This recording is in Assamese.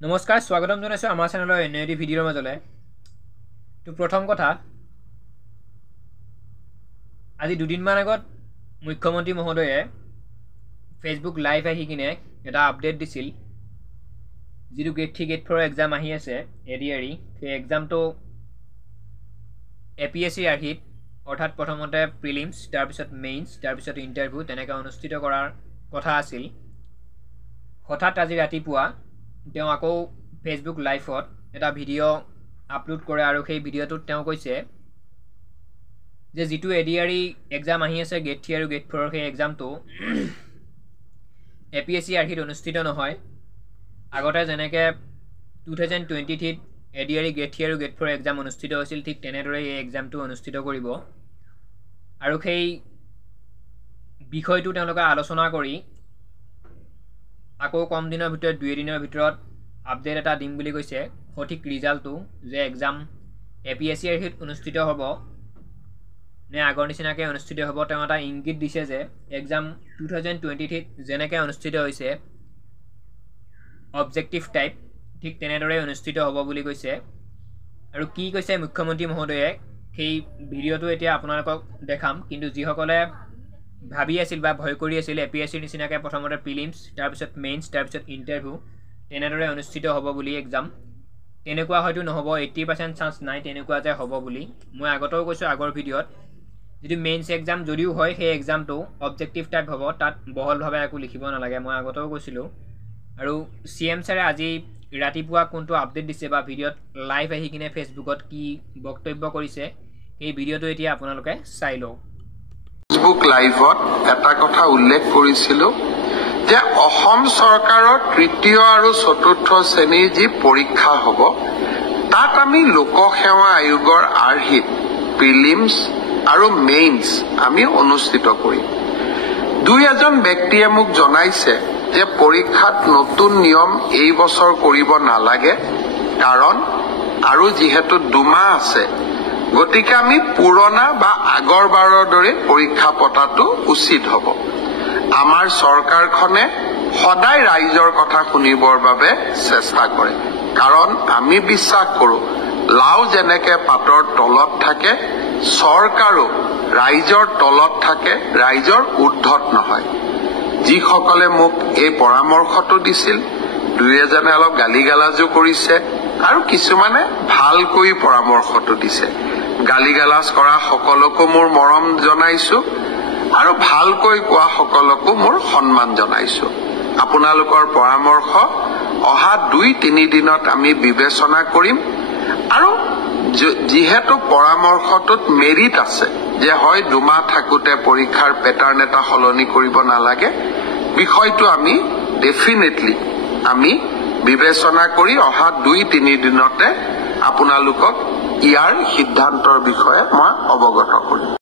নমস্কাৰ স্বাগতম জনাইছো আমাৰ চেনেলৰ এনএডি ভিডিঅ'ৰ মাজলৈ তো প্ৰথম কথা আজি দুদিনমান আগত মুখ্যমন্ত্ৰী মহোদয়ে ফেসবুক লাইভ আহি কিনে এটা আপডেট দিছিল যিটো গেট 3 গেট 4 এক্সাম আহি আছে এডিআৰই সেই এক্সামটো এপিএসসি আৰ্হিত অৰ্থাৎ প্ৰথমতে প্ৰিলিমছ তাৰ পিছত মেইনছ তাৰ পিছত ইন্টাৰভিউ তেনেকৈ অনুষ্ঠিত কৰাৰ কথা আছিল হঠাৎ আজি ৰাতিপুৱা তেওঁ আকৌ ফেসবুক লাইভত এটা ভিডিঅ' আপলোড কৰে আৰু সেই ভিডিঅ'টোত তেওঁ কৈছে যে যেটো এডিআৰই এক্সাম আহি আছে গেট 3 আৰু গেট 4 সেই এক্সামটো এপিএসসি আৰ্হিত অনুষ্ঠিত নহয় আগতে যেনেকৈ 2023 এডিআৰই গেট 3 আৰু গেট 4 এক্সাম অনুষ্ঠিত হৈছিল ঠিক তেনেদৰে এই এক্সামটো অনুষ্ঠিত কৰিব আৰু সেই বিষয়টো তেওঁলোকে আলোচনা কৰি আকৌ কম দিনৰ ভিতৰত 2 দিনৰ ভিতৰত আপডেট এটা দিম বুলি কৈছে সঠিক ৰিজাল্টটো যে এক্সাম এপিএসসি আৰ্হিত অনুষ্ঠিত হ'ব নে আগৰ নিচিনাকৈ অনুষ্ঠিত হ'ব তেওঁ এটা ইংগিত দিছে যে এক্সাম 2023 যেনেকৈ অনুষ্ঠিত হৈছে অবজেক্টিভ টাইপ ঠিক তেনেদৰে অনুষ্ঠিত হ'ব বুলি কৈছে আৰু কি কৈছে মুখ্যমন্ত্ৰী মহোদয়ে সেই ভিডিঅ'টো এতিয়া আপোনালোকক দেখাম কিন্তু যিসকলে ভাবি আছিল বা ভয় কৰি আছিল এপিএসসিৰ নিচিনাকৈ প্ৰথমতে প্ৰিলিমছ তাৰ পিছত মেইনছ তাৰ পিছত ইন্টাৰভিউ তেনেদৰে অনুষ্ঠিত হ'ব বুলি এক্সাম তেনেকুৱা হয়তো নহ'ব 80% চান্স নাই তেনেকুৱা যে হ'ব বুলি মই আগতেও কৈছোঁ আগৰ ভিডিঅ'ত যদি মেইনছ এক্সাম যদিও হয় সেই এক্সামটো অবজেক্টিভ টাইপ হ'ব তাত বহলভাৱে একো লিখিব নালাগে মই আগতেও কৈছিলোঁ আৰু সিএম ছাৰে আজি ৰাতিপুৱা কোনটো আপডেট দিছে বা ভিডিঅ'ত লাইভ আহি কিনে ফেসবুকত কি বক্তব্য কৰিছে এই ভিডিঅ'টো এতিয়া আপোনালোকে চাই লওক ফেসবুক লাইভত এটা কথা উল্লেখ কৰিছিল যে অসম চৰকাৰৰ তৃতীয় আৰু চতুৰ্থ শ্ৰেণীৰ যি পৰীক্ষা হ'ব তাত আমি লোকসেৱা আয়োগৰ আৰ্হিত প্ৰিলিমছ আৰু মেইনছ আমি অনুষ্ঠিত কৰিম দুই এজন ব্যক্তিয়ে মোক জনাইছে যে পৰীক্ষাত নতুন নিয়ম এই বছৰ কৰিব নালাগে কাৰণ আৰু যিহেতু দুমাহ আছে গতিকে আমি পুৰণা বা আগৰ বাৰৰ দৰে পৰীক্ষা পতাটো উচিত হ'ব আমাৰ চৰকাৰখনে সদায় ৰাইজৰ কথা শুনিবৰ বাবে চেষ্টা কৰে কাৰণ আমি বিশ্বাস কৰোঁ লাও যেনেকৈ পাতৰ তলত থাকে চৰকাৰো ৰাইজৰ তলত থাকে ৰাইজৰ ঊৰ্ধত নহয় যিসকলে মোক এই পৰামৰ্শটো দিছিল দুই এজনে অলপ গালিগালাজো কৰিছে আৰু কিছুমানে ভালকৈ পৰামৰ্শটো দিছে গালিগালাজ কৰা সকলকো মোৰ মৰম জনাইছো আৰু ভালকৈ কোৱা সকলকো মোৰ সন্মান জনাইছো আপোনালোকৰ পৰামৰ্শ অহা 2-3 দিনত আমি বিবেচনা কৰিম আৰু যেহেতু পৰামৰ্শটোত মেৰিট আছে যে হয় দুমাহ থাকোতে পৰীক্ষাৰ প্যাটাৰ্ন এটা সলনি কৰিব নালাগে বিষয়টো আমি ডেফিনেটলি আমি বিবেচনা কৰি অহা 2-3 দিনতে আপোনালোকক ইয়াৰ সিদ্ধান্তৰ বিষয়ে মই অৱগত কৰিম